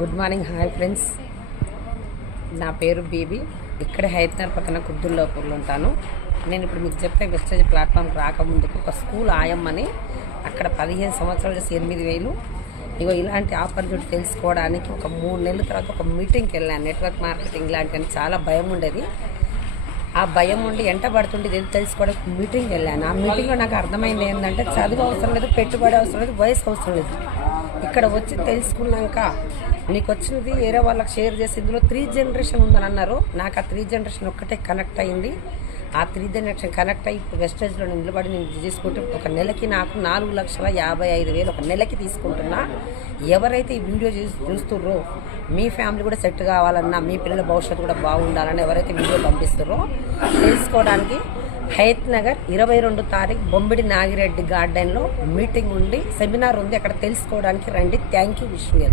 Good morning. Hi friends, నా పేరు BB. ఇక్కడ హైదరాబాద్ పక్కన కుద్దుల్లోపూర్లో ఉంటాను. నేను ఇప్పుడు మీకు చెప్పే వెస్టేజ్ ప్లాట్ఫామ్కి రాకముందుకు ఒక స్కూల్ ఆయమ్మని అక్కడ 15 సంవత్సరాలు చేసి 8,000 ఇగో ఇలాంటి ఆపర్చునిటీ తెలుసుకోవడానికి ఒక 3 నెలల తర్వాత ఒక మీటింగ్కి వెళ్ళాను. నెట్వర్క్ మార్కెటింగ్ లాంటి చాలా భయం ఉండేది. ఆ భయం ఉండి ఎంట పడుతుండే తెలుసుకోవడానికి మీటింగ్కి వెళ్ళాను. ఆ మీటింగ్లో నాకు అర్థమైంది ఏంటంటే చదువు అవసరం లేదు, పెట్టుబడి అవసరం లేదు, వయసు అవసరం లేదు. ఇక్కడ వచ్చి తెలుసుకున్నాక నీకు వచ్చినది వేరే వాళ్ళకి షేర్ చేసి ఇందులో 3 జనరేషన్ ఉందని అన్నారు. నాకు ఆ 3 జనరేషన్ ఒక్కటే కనెక్ట్ అయింది. ఆ 3 జనరేషన్ కనెక్ట్ అయ్యి ఇప్పుడు వెస్టేజ్లో నిలబడి నేను తీసుకుంటే ఒక నెలకి నాకు 4,55,000 ఒక నెలకి తీసుకుంటున్నా. ఎవరైతే ఈ వీడియో చూస్తుర్రో మీ ఫ్యామిలీ కూడా సెట్ కావాలన్నా, మీ పిల్లల భవిష్యత్తు కూడా బాగుండాలని ఎవరైతే వీడియో పంపిస్తుర్రో తెలుసుకోవడానికి హయత్ నగర్ 22 తారీఖు బొమ్మిడి నాగిరెడ్డి గార్డెన్లో మీటింగ్ ఉంది, సెమినార్ ఉంది. అక్కడ తెలుసుకోవడానికి రండి. Thank you. Wish you.